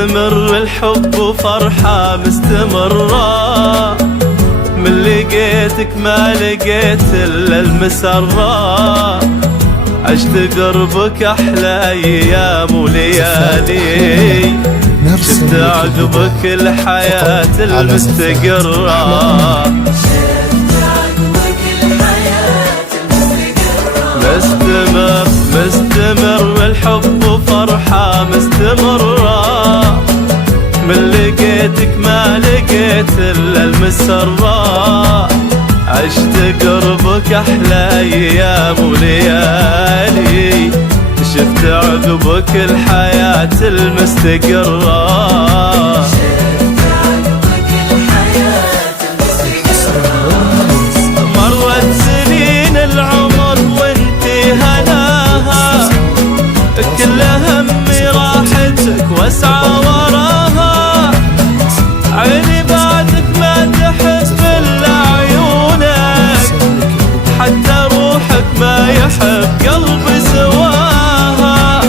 مستمر الحب وفرحة مستمرة، من لقيتك ما لقيت إلا المسرة، عشت قربك أحلى أيام وليالي، شفت عقبك الحياة المستقرة، مستمر الحب وفرحة مستمرة، من لقيتك ما لقيت إلا المسرة، عشت قربك أحلى أيام وليالي، شفت عقبك الحياة المستقرة. مرت سنين العمر وانتي هناها، كل همي راحتك واسعى وراها، عيني بعدك ما تحب إلا عيونك، حتى روحك ما يحب قلبي سواها،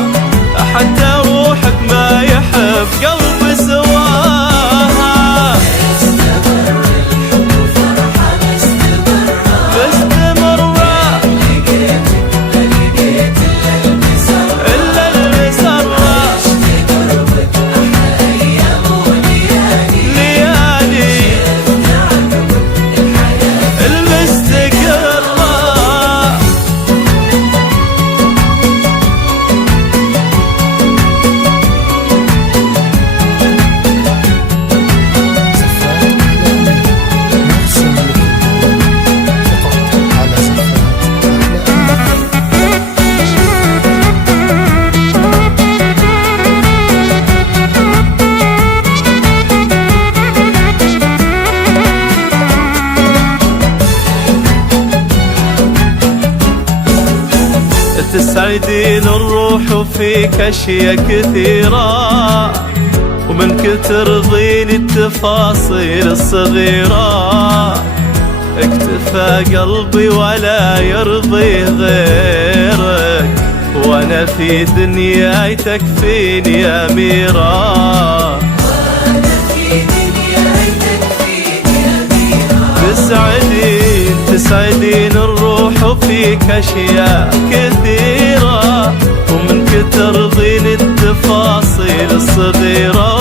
حتى روحك ما يحب قلبي سواها. تسعدين الروح وفيك أشياء كثيرة، ومنك ترضيني التفاصيل الصغيرة، اكتفى قلبي ولا يرضي غيرك، وانا في دنياي تكفيني أميرة، تسعدين الروح وفيك أشياء كثيرة، ومنك ترضيني التفاصيل الصغيرة،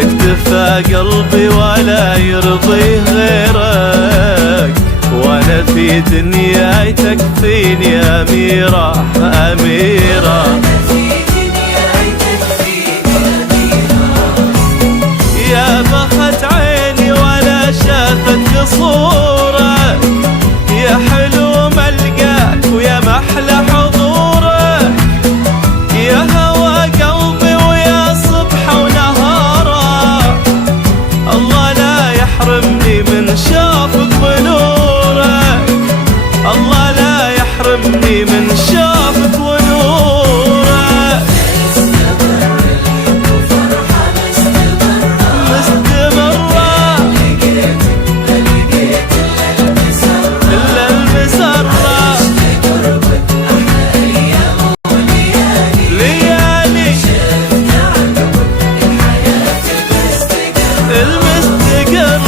اكتفى قلبي ولا يرضي غيرك، وانا في دنياي تكفيني أميرة أميرة. يا بخت عيني ولا شافت قصورك، يا حلو ملقاك ويا محلى حضورك، يا هوى قلبي ويا صبح ونهارك، الله لا يحرمني من شافك ونورك، الله لا يحرمني من شافك ونورك. المستقر